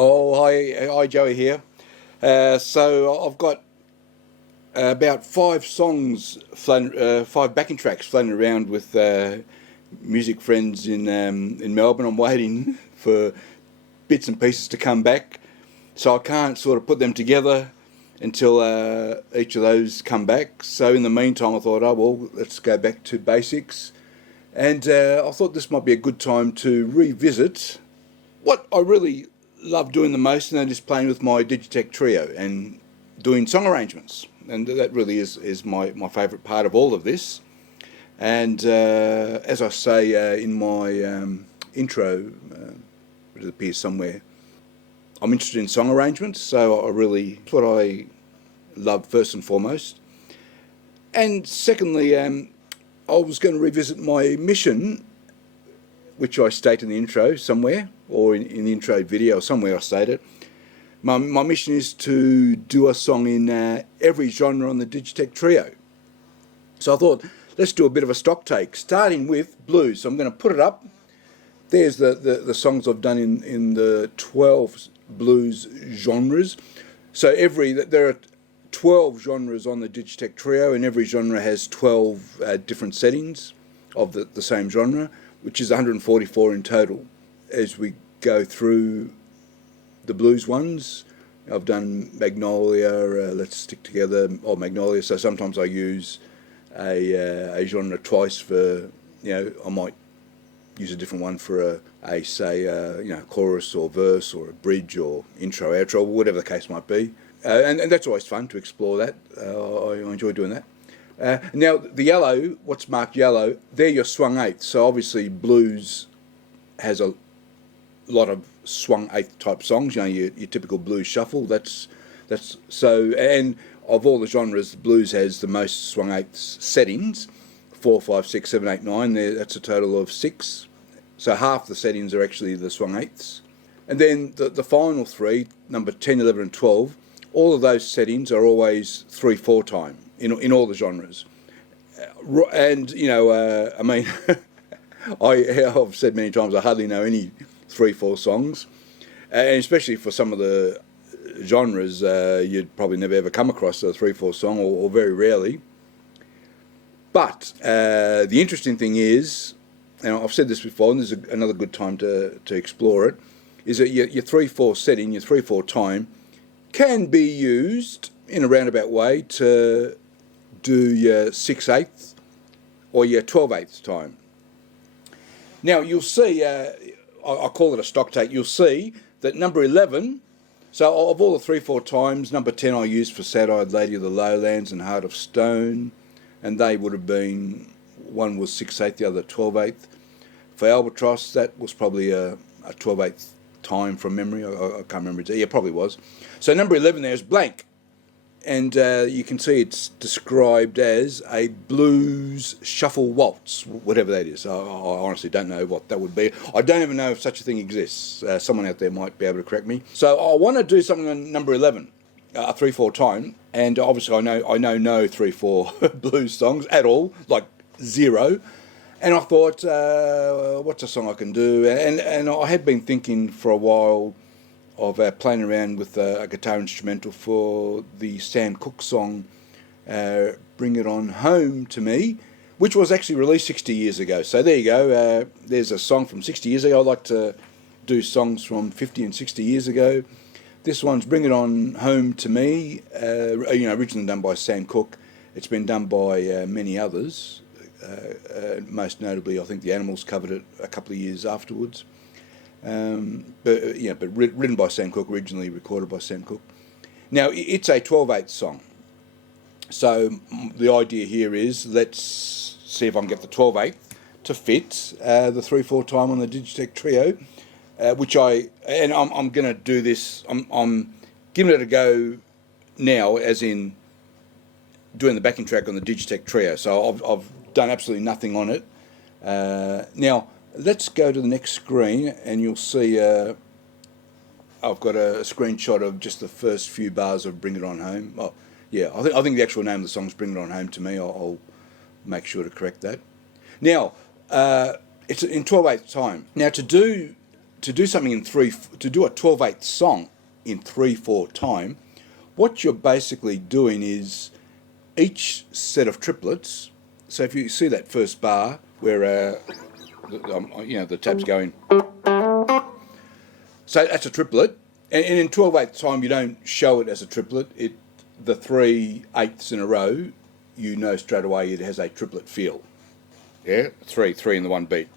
Oh, hi, Joey here. So I've got about five songs, five backing tracks floating around with music friends in Melbourne. I'm waiting for bits and pieces to come back, so I can't sort of put them together until each of those come back. So in the meantime, I thought, oh well, let's go back to basics, and I thought this might be a good time to revisit what I really love doing the most, and that is playing with my Digitech Trio and doing song arrangements. And that really is my favourite part of all of this. And as I say in my intro, it appears somewhere, I'm interested in song arrangements, so it's what I love first and foremost. And secondly, I was going to revisit my mission, which I state in the intro somewhere, or in the intro video, somewhere I state it. My mission is to do a song in every genre on the Digitech Trio. So I thought, let's do a bit of a stock take, starting with blues. So I'm going to put it up. There's the songs I've done in the 12 blues genres. So there are 12 genres on the Digitech Trio, and every genre has 12 different settings of the same genre, which is 144 in total. As we go through the blues ones, I've done Magnolia, Let's Stick Together, or Magnolia, so sometimes I use a genre twice for, I might use a different one for a chorus or verse or a bridge or intro, outro, whatever the case might be. And that's always fun to explore that. I enjoy doing that. Now, the yellow, what's marked yellow, they're your swung eighths. So obviously blues has a lot of swung eighth type songs, your typical blues shuffle. That's so, and of all the genres, blues has the most swung eighths settings, 4, 5, 6, 7, 8, 9. That's a total of 6. So half the settings are actually the swung eighths. And then the final three, number 10, 11 and 12, all of those settings are always 3/4 time in all the genres. And, I mean, I've said many times I hardly know any 3/4 songs, and especially for some of the genres, you'd probably never ever come across a 3/4 song, or very rarely. But the interesting thing is, and I've said this before, and this is another good time to explore it, is that your 3/4 setting, your 3/4 time, can be used in a roundabout way to do your 6/8 or your 12/8 time. Now you'll see, I call it a stock take, you'll see that number 11, so of all the 3/4 times, number 10 I used for Sad-Eyed Lady of the Lowlands and Heart of Stone, and they would have been, one was 6/8, the other 12/8. For Albatross, that was probably a 12/8 time from memory. I can't remember. Yeah, probably was. So number 11 there is blank, and you can see it's described as a blues shuffle waltz, whatever that is. I honestly don't know what that would be. I don't even know if such a thing exists. Someone out there might be able to correct me. So I want to do something on number 11, a 3/4 time, and obviously I know no 3/4 blues songs at all, like zero. And I thought, what's a song I can do? And I had been thinking for a while of playing around with a guitar instrumental for the Sam Cooke song, Bring It On Home to Me, which was actually released 60 years ago. So there you go. There's a song from 60 years ago. I like to do songs from 50 and 60 years ago. This one's Bring It On Home to Me, originally done by Sam Cooke. It's been done by many others. Most notably, I think the Animals covered it a couple of years afterwards. But written by Sam Cooke, originally recorded by Sam Cooke. Now, it's a 12/8 song. So the idea here is, let's see if I can get the 12/8 to fit the 3/4 time on the Digitech Trio, which I'm going to do this. I'm giving it a go now, as in doing the backing track on the Digitech Trio. So I've done absolutely nothing on it. Now, let's go to the next screen, and you'll see I've got a screenshot of just the first few bars of Bring It On Home. Oh, yeah, I think the actual name of the song is Bring It On Home to Me. I'll make sure to correct that. Now, it's in 12/8 time. Now, to do to do something to do a 12/8 song in 3/4 time, what you're basically doing is each set of triplets. So if you see that first bar where the tab's going, so that's a triplet, and in 12/8 time you don't show it as a triplet. The 3/8 in a row, you know straight away it has a triplet feel. Yeah, three in the one beat.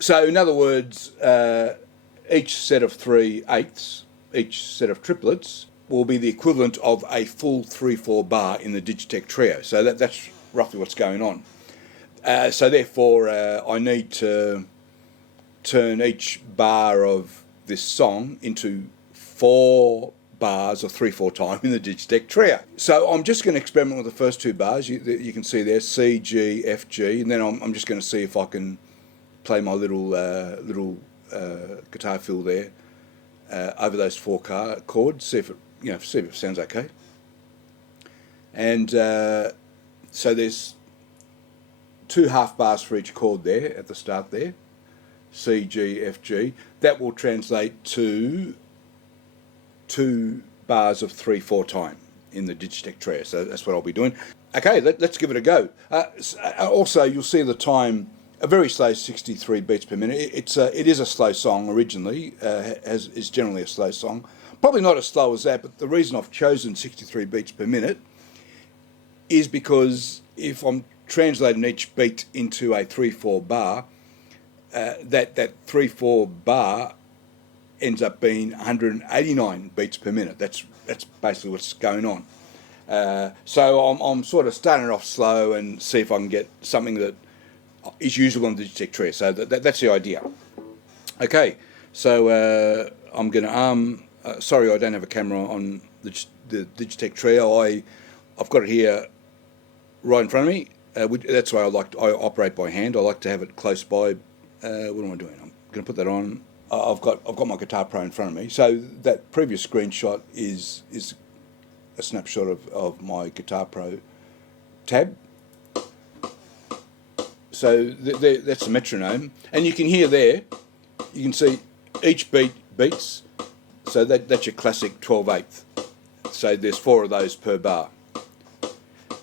So in other words, each set of 3/8, each set of triplets will be the equivalent of a full 3/4 bar in the Digitech Trio. So that's roughly what's going on. So therefore, I need to turn each bar of this song into 4 bars of 3/4 time in the Digitech Trio. So I'm just going to experiment with the first 2 bars. You can see there, C, G, F, G, and then I'm just going to see if I can play my little guitar fill there over those 4 chords. See if it sounds okay. And so there's 2 half bars for each chord there at the start there. C, G, F, G. That will translate to 2 bars of 3/4 time in the Digitech Trio. So that's what I'll be doing. Okay, let's give it a go. Also, you'll see the time, a very slow 63 beats per minute. It is a slow song originally, is generally a slow song. Probably not as slow as that, but the reason I've chosen 63 beats per minute is because if I'm translating each beat into a 3/4 bar, that 3/4 bar ends up being 189 beats per minute. That's basically what's going on. So I'm sort of starting it off slow and see if I can get something that is usable on the Digitech Trio. So that's the idea. Okay, so I'm going to sorry, I don't have a camera on the Digitech Trio. I've got it here right in front of me. That's why I operate by hand. I like to have it close by. What am I doing? I'm going to put that on. I've got my Guitar Pro in front of me. So that previous screenshot is a snapshot of my Guitar Pro tab. So that's the metronome, and you can hear there. You can see each beat beats. So that's your classic 12/8. So there's 4 of those per bar,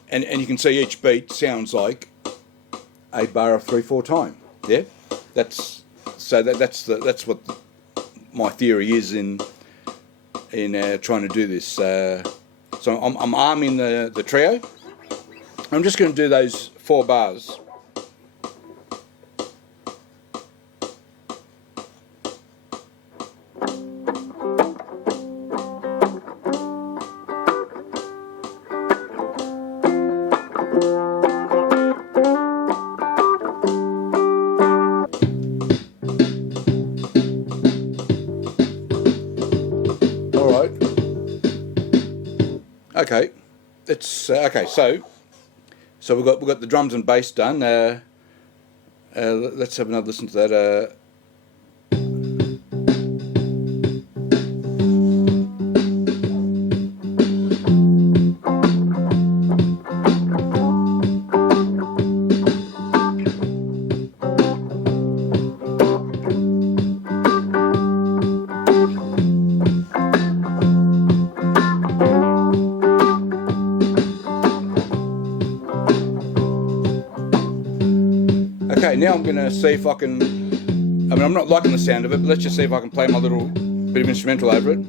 and you can see each beat sounds like a bar of 3/4 time. Yeah, that's what my theory is in trying to do this. So I'm arming the trio. I'm just going to do those 4 bars. Okay, it's okay. So we've got the drums and bass done. Let's have another listen to that. Okay, now I'm going to see if I can, I mean I'm not liking the sound of it, but let's just see if I can play my little bit of instrumental over it.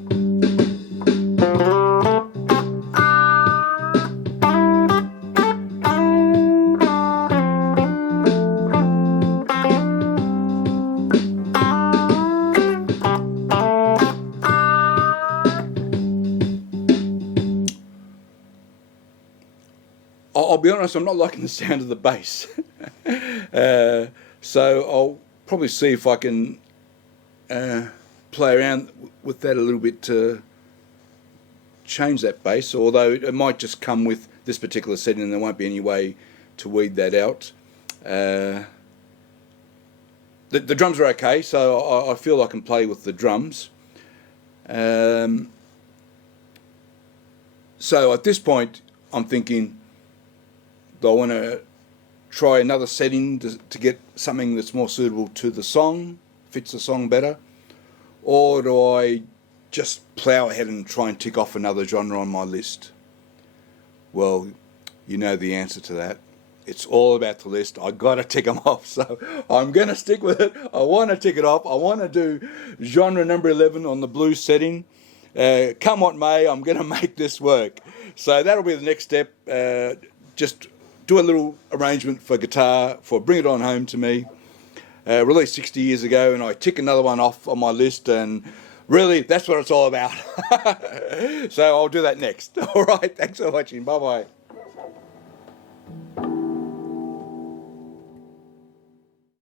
I'll be honest, I'm not liking the sound of the bass. So I'll probably see if I can play around with that a little bit to change that bass, although it might just come with this particular setting and there won't be any way to weed that out. The drums are okay, so I feel I can play with the drums. So at this point I'm thinking, do I want to try another setting to get something that's more suitable to the song, fits the song better? Or do I just plough ahead and try and tick off another genre on my list? Well, you know the answer to that. It's all about the list. I got to tick them off, so I'm going to stick with it. I want to tick it off. I want to do genre number 11 on the blues setting. Come what may, I'm going to make this work. So that'll be the next step. Just do a little arrangement for guitar for Bring It On Home to Me. Released 60 years ago, and I tick another one off on my list, and really, that's what it's all about. So I'll do that next. All right, thanks for watching. Bye-bye.